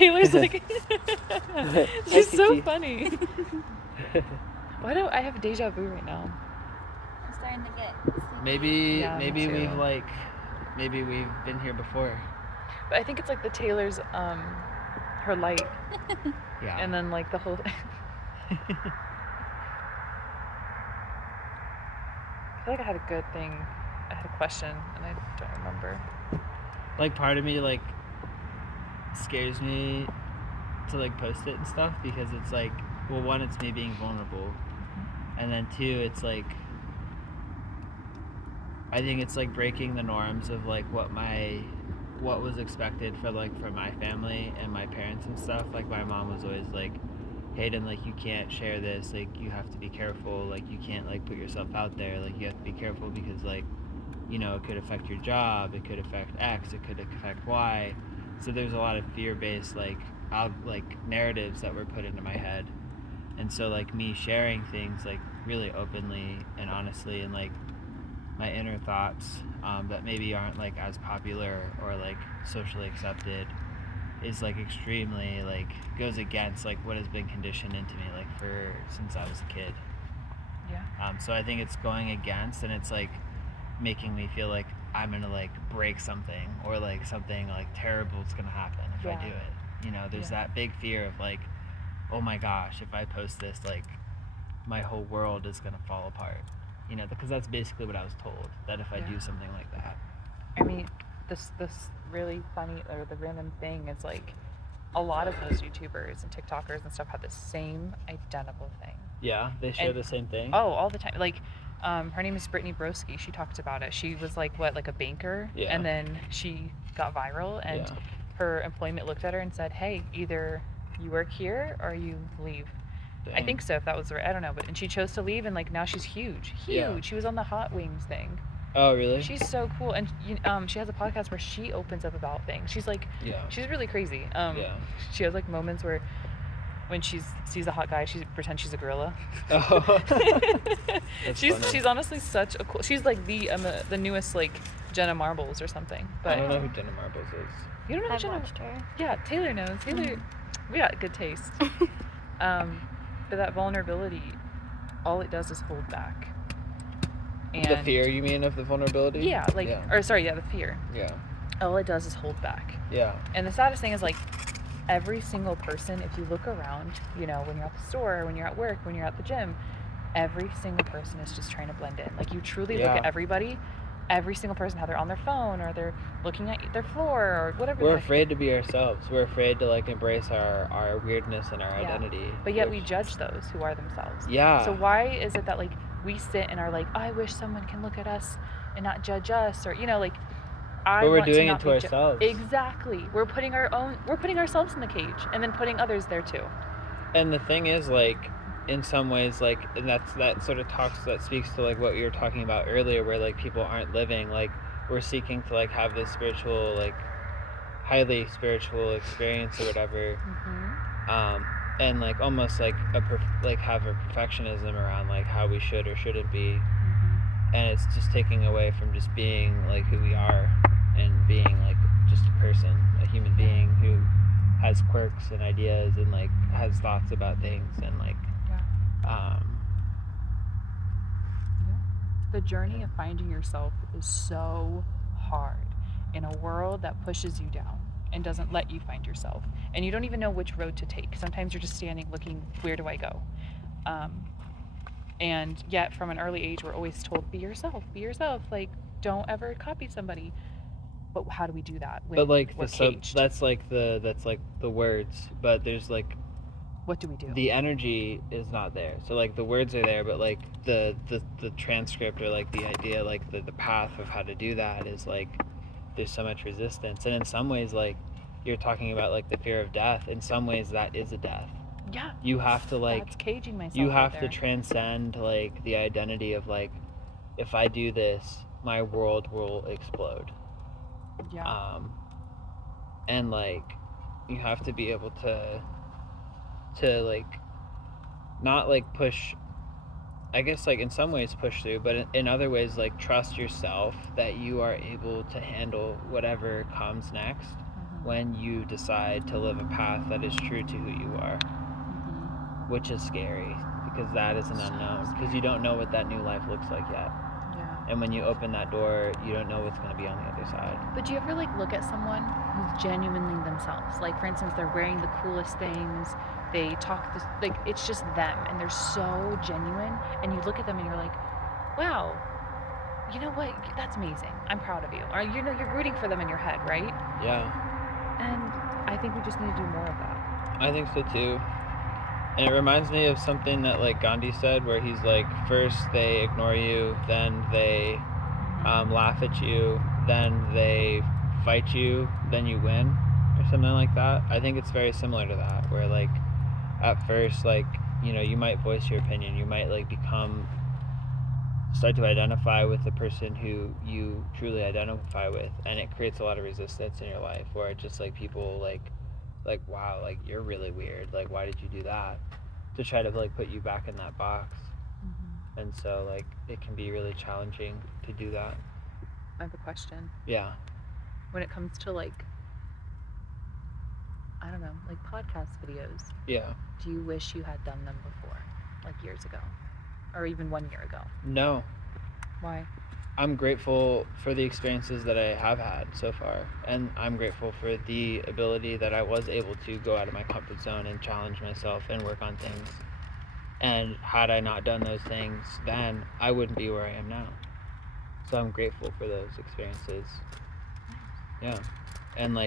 Taylor's like, she's so Kiki. funny. Why do I have deja vu right now? I'm starting to get sleepy. Maybe Yeah, me too. maybe we've been here before. But I think it's like the Taylor's, her light, Yeah. and then like the whole. I feel like I had a good thing. I had a question, and I don't remember. Like part of me like scares me to like post it and stuff because it's like, well, one, it's me being vulnerable, and then two, it's like I think it's like breaking the norms of like what was expected for my family and my parents and stuff. Like my mom was always like, Hayden, like you can't share this, like you have to be careful, like you can't like put yourself out there, like you have to be careful because like, you know, it could affect your job, it could affect X, it could affect Y. So there's a lot of fear-based like narratives that were put into my head. And so like me sharing things like really openly and honestly and like my inner thoughts that maybe aren't like as popular or like socially accepted is like extremely like goes against like what has been conditioned into me like since I was a kid. Yeah. So I think it's going against, and it's like making me feel like I'm gonna like break something or like something like terrible is gonna happen if I do it. You know, there's that big fear of like, oh my gosh, if I post this, like my whole world is gonna fall apart. You know, because that's basically what I was told, that if I do something like that. I mean, this really funny, or the random thing is like, a lot of those YouTubers and TikTokers and stuff have the same identical thing. Yeah, they share the same thing. Oh, all the time. Like, her name is Brittany Broski. She talked about it. She was like a banker, and then she got viral, and her employment looked at her and said, "Hey, either you work here or you leave." Dang. I think so. If that was right, I don't know, but and she chose to leave, and like now she's huge. Yeah. She was on the Hot Wings thing. Oh, really? She's so cool, and she has a podcast where she opens up about things. She's like, she's really crazy. She has like moments where when she sees a hot guy, she pretends she's a gorilla. Oh. She's honestly such a cool. She's like the newest like Jenna Marbles or something. But I don't know who Jenna Marbles is. You don't know I've Jenna? watched her. Yeah, Taylor knows. Taylor, we got good taste. But that vulnerability, all it does is hold back. And the fear, you mean, of the vulnerability? Yeah, like, or sorry, the fear. Yeah. All it does is hold back. Yeah. And the saddest thing is, like, every single person, if you look around, you know, when you're at the store, when you're at work, when you're at the gym, every single person is just trying to blend in. Like, you truly look at everybody, every single person, how they're on their phone or they're looking at their floor or whatever. We're afraid to be ourselves. We're afraid to, like, embrace our weirdness and our identity. But yet we judge those who are themselves. Yeah. So why is it that, like, we sit and are like, oh, I wish someone can look at us and not judge us, or, you know, like, but we're doing it to ourselves. Exactly. We're putting ourselves in the cage and then putting others there too. And the thing is, like, in some ways, like, and that sort of that speaks to like what we were talking about earlier, where like people aren't living, like we're seeking to like have this spiritual, like highly spiritual experience or whatever. Mm-hmm. And like almost like have a perfectionism around like how we should or shouldn't be. Mm-hmm. And it's just taking away from just being like who we are and being like just a person, a human being who has quirks and ideas and like has thoughts about things and like the journey of finding yourself is so hard in a world that pushes you down and doesn't let you find yourself, and you don't even know which road to take. Sometimes you're just standing looking, where do I go? And yet from an early age we're always told, be yourself, like don't ever copy somebody. But how do we do that when we're caged? That's like the words, but there's like, what do we do? The energy is not there. So like the words are there, but like the transcript or like the idea, like the path of how to do that is like there's so much resistance. And in some ways, like you're talking about like the fear of death, in some ways that is a death. Yeah. You have to like, that's caging myself. You have to transcend like the identity of like, if I do this, my world will explode. Yeah. And like you have to be able to like not like push, I guess like in some ways push through, but in other ways like trust yourself that you are able to handle whatever comes next. Mm-hmm. when you decide to live a path that is true to who you are, which is scary because that is an unknown, because you don't know what that new life looks like yet. And when you open that door, you don't know what's going to be on the other side. But do you ever look at someone who's genuinely themselves? Like, for instance, they're wearing the coolest things, they talk this, it's just them, and they're so genuine, and you look at them and you're like, wow, you know what, that's amazing, I'm proud of you. Or you're rooting for them in your head, right? Yeah. And I think we just need to do more of that. I think so too. And it reminds me of something that Gandhi said, where he's like, first they ignore you, then they laugh at you, then they fight you, then you win, or something like that. I think it's very similar to that, where at first you might voice your opinion, you might start to identify with the person who you truly identify with, and it creates a lot of resistance in your life, where it's just people wow, you're really weird, why did you do that, to try to put you back in that box. And so it can be really challenging to do that. I have a question. Yeah. When it comes to I don't know, podcast videos. Yeah. Do you wish you had done them before, years ago, or even 1 year ago? No. Why? I'm grateful for the experiences that I have had so far, and I'm grateful for the ability that I was able to go out of my comfort zone and challenge myself and work on things. And had I not done those things then, I wouldn't be where I am now. So I'm grateful for those experiences. Yeah. And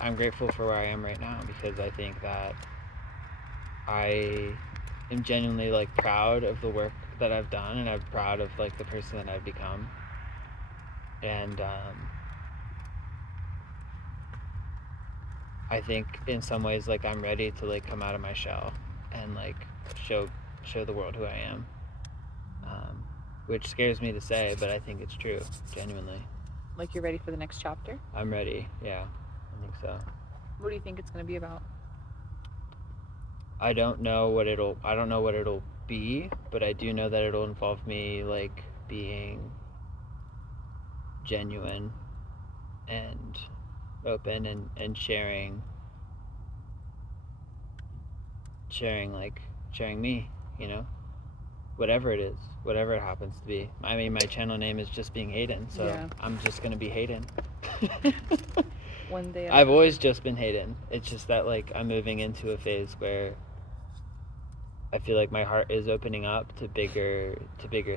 I'm grateful for where I am right now, because I think that I am genuinely proud of the work that I've done, and I'm proud of the person that I've become. And I think in some ways I'm ready to come out of my shell and show the world who I am, which scares me to say, but I think it's true, genuinely. You're ready for the next chapter? I'm ready, yeah, I think so. What do you think it's going to be about? I don't know what it'll be, but I do know that it'll involve me being genuine and open and sharing me, whatever it is, whatever it happens to be. I mean, my channel name is just being Hayden, so yeah. I'm just gonna be Hayden. One day I've always just been Hayden. It's just that I'm moving into a phase where I feel my heart is opening up to bigger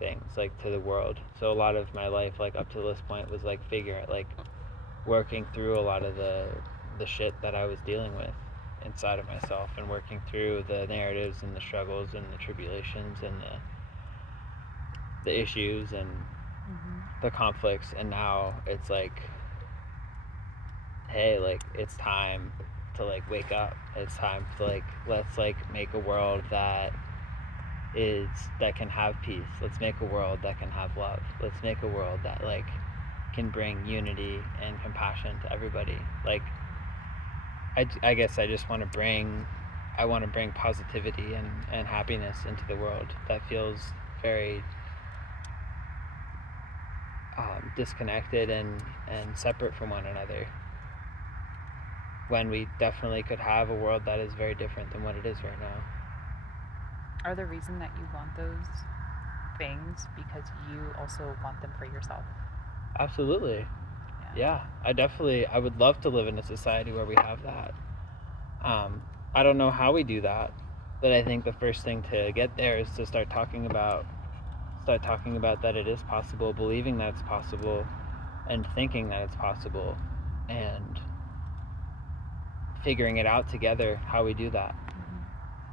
things, to the world. So a lot of my life up to this point was working through a lot of the shit that I was dealing with inside of myself, and working through the narratives and the struggles and the tribulations and the issues and the conflicts. And now it's hey, it's time to wake up. It's time to let's make a world that can have peace. Let's make a world that can have love. Let's make a world that can bring unity and compassion to everybody. I guess I just want to bring positivity and happiness into the world that feels very disconnected and separate from one another, when we definitely could have a world that is very different than what it is right now. Are the reason that you want those things because you also want them for yourself? Absolutely. Yeah, I would love to live in a society where we have that. I don't know how we do that, but I think the first thing to get there is to start talking about that it is possible, believing that it's possible, and thinking that it's possible, and figuring it out together how we do that.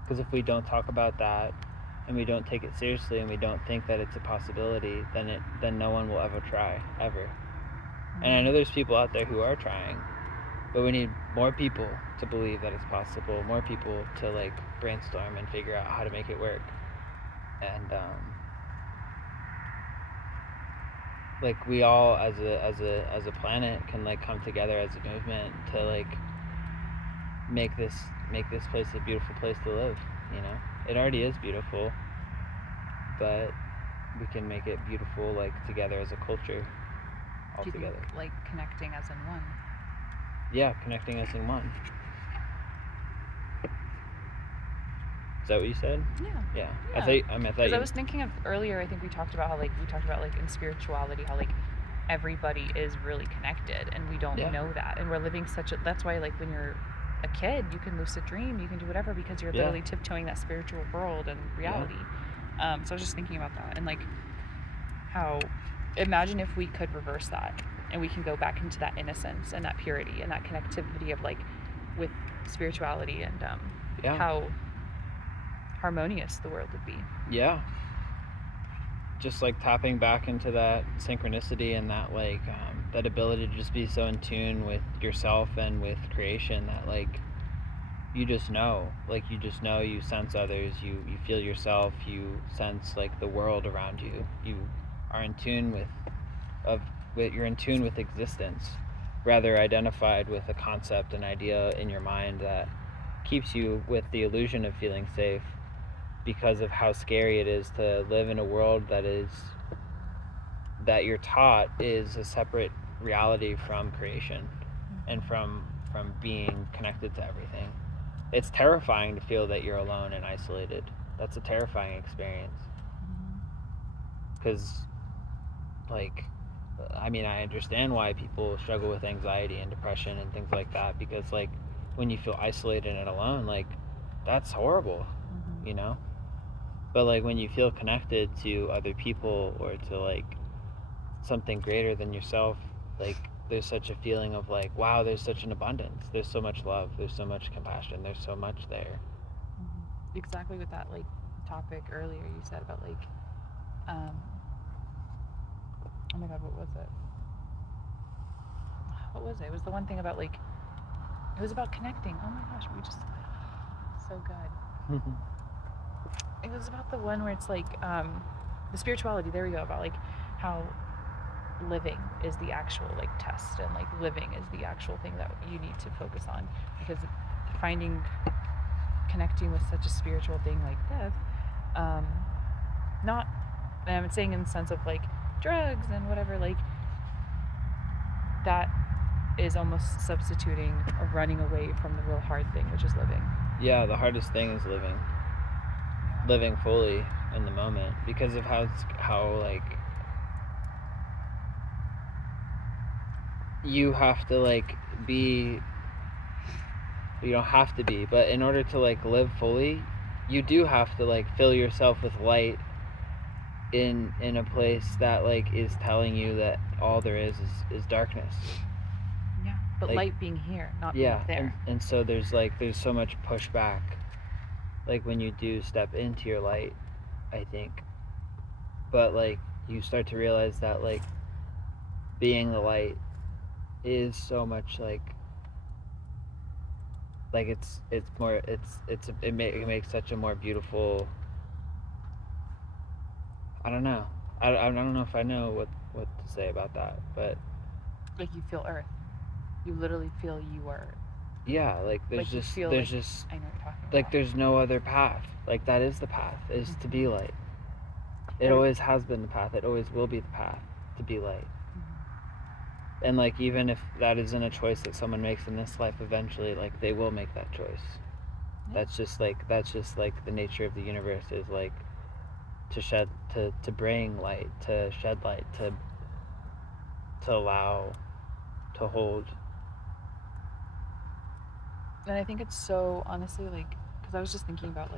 Because if we don't talk about that, and we don't take it seriously, and we don't think that it's a possibility, then no one will ever try, ever. And I know there's people out there who are trying, but we need more people to believe that it's possible, more people to brainstorm and figure out how to make it work. And we all as a planet can come together as a movement to make this place a beautiful place to live. It already is beautiful, but we can make it beautiful together as a culture. Do you think connecting as in one? Yeah, connecting us in one. Is that what you said? Yeah. I thought I was thinking of earlier, I think we talked about how in spirituality how everybody is really connected and we don't know that, and we're living that's why when you're a kid you can lucid dream, you can do whatever because you're literally tiptoeing that spiritual world and reality. So I was just thinking about that and how imagine if we could reverse that and we can go back into that innocence and that purity and that connectivity of with spirituality and how harmonious the world would be. Yeah. Just tapping back into that synchronicity and that that ability to just be so in tune with yourself and with creation that you just know, you sense others, you feel yourself, you sense the world around you. You are in tune you're in tune with existence, rather identified with a concept, an idea in your mind that keeps you with the illusion of feeling safe because of how scary it is to live in a world that you're taught is a separate reality from creation and from being connected to everything. It's terrifying to feel that you're alone and isolated. That's a terrifying experience. Because, I understand why people struggle with anxiety and depression and things like that, because, when you feel isolated and alone, that's horrible, you know? But, when you feel connected to other people or to, something greater than yourself, there's such a feeling of, wow, there's such an abundance. There's so much love. There's so much compassion. There's so much there. Exactly with that, topic earlier you said about, oh my God, what was it? What was it? It was the one thing about, it was about connecting. Oh my gosh, we just, so good. It was about the one where it's the spirituality, there we go, about how living is the actual test and living is the actual thing that you need to focus on, because connecting with such a spiritual thing like death, not, and I'm saying in the sense of drugs and whatever, that is almost substituting or running away from the real hard thing, which is living. Yeah, the hardest thing is living fully in the moment, because of how you have to be, you don't have to be, but in order to live fully, you do have to fill yourself with light in a place that is telling you that all there is darkness. Yeah, but light being here, not being up there. And so there's so much pushback when you do step into your light, I think. But you start to realize that being the light is so much it makes such a more beautiful, I don't know. I don't know if I know what to say about that, but you feel earth. You literally feel you are. Yeah, there's just I know what you're talking about. There's no other path. That is the path, is to be light. It always has been the path. It always will be the path, to be light. And even if that isn't a choice that someone makes in this life, eventually they will make that choice. Yeah. That's just the nature of the universe, is to bring light, to shed light, to allow, to hold. And I think it's so, honestly, because I was just thinking about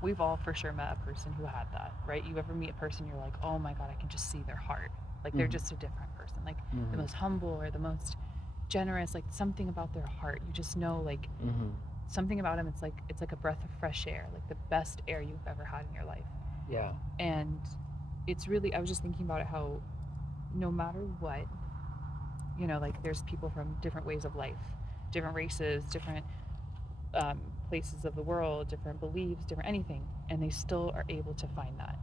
we've all for sure met a person who had that, right? You ever meet a person, you're like, oh my God, I can just see their heart. They're just a different person, the most humble or the most generous, something about their heart. You just know, something about him, it's like a breath of fresh air, the best air you've ever had in your life. Yeah. And it's really, I was just thinking about it, how no matter what, there's people from different ways of life, different races, different places of the world, different beliefs, different anything, and they still are able to find that.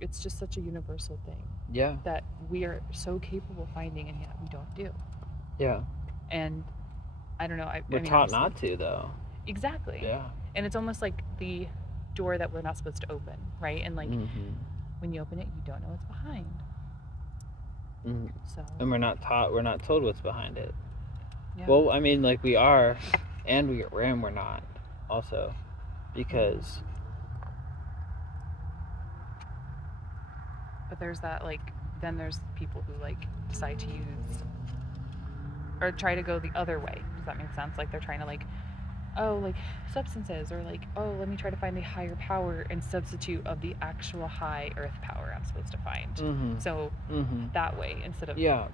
It's just such a universal thing. Yeah. That we are so capable of finding, and yet we don't do. Yeah. And I don't know. We're taught not to, though. Exactly. Yeah. And it's almost like the door that we're not supposed to open, right? And when you open it, you don't know what's behind. So. And we're not told what's behind it. Yeah. Well, I mean, like we are, and we're not, also, because. But there's that like, then there's people who like decide to use or try to go the other way. Does that make sense? Like they're trying to like, oh, like substances, or like, oh, let me try to find the higher power and substitute of the actual high earth power I'm supposed to find. Mm-hmm. So that way instead of yeah.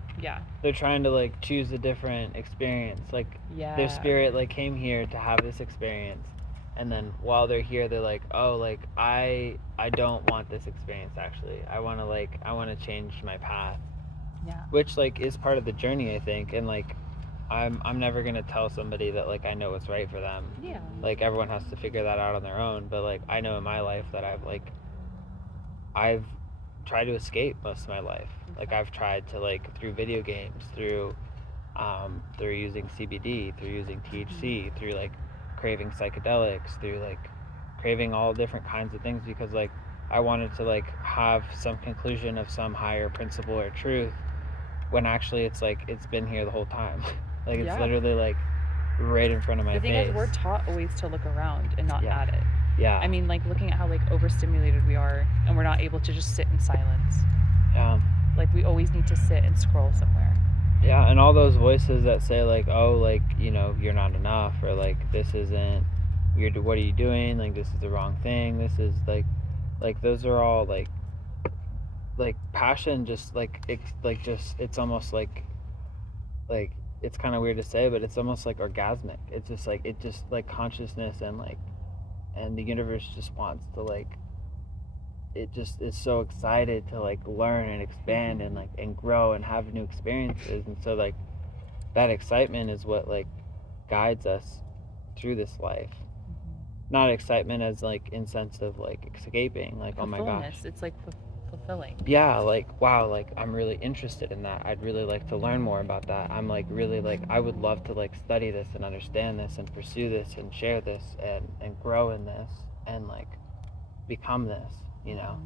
They're trying to like choose a different experience. Like their spirit like came here to have this experience, and then while they're here, they're like, oh, like I don't want this experience. Actually, I want to change my path. Yeah. Which like is part of the journey, I think, and like I'm never gonna tell somebody that like I know what's right for them. Yeah. Like everyone has to figure that out on their own. But like I know in my life that I've tried to escape most of my life. Okay. Like I've tried to like through video games, through using CBD, through using THC, through like craving psychedelics, through like craving all different kinds of things, because like I wanted to like have some conclusion of some higher principle or truth, when actually it's like it's been here the whole time. Like it's literally like right in front of my face. The thing is, we're taught always to look around and not at it. Yeah. I mean, like looking at how like overstimulated we are, and we're not able to just sit in silence. Yeah. Like we always need to sit and scroll somewhere. Yeah, and all those voices that say like, oh, like, you know, you're not enough, or like this isn't, what are you doing? Like this is the wrong thing. This is like those are all like passion. Just like it's almost like it's kind of weird to say, but it's almost like orgasmic. It's just like consciousness, and like, and the universe just wants to like, it just is so excited to like learn and expand and like and grow and have new experiences. And so like that excitement is what like guides us through this life. Not excitement as like in sense of like escaping, like, oh my gosh, it's like fulfilling. Yeah, like wow, like I'm really interested in that. I'd really like to learn more about that. I'm like really like I would love to like study this and understand this and pursue this and share this and grow in this and like become this, you know.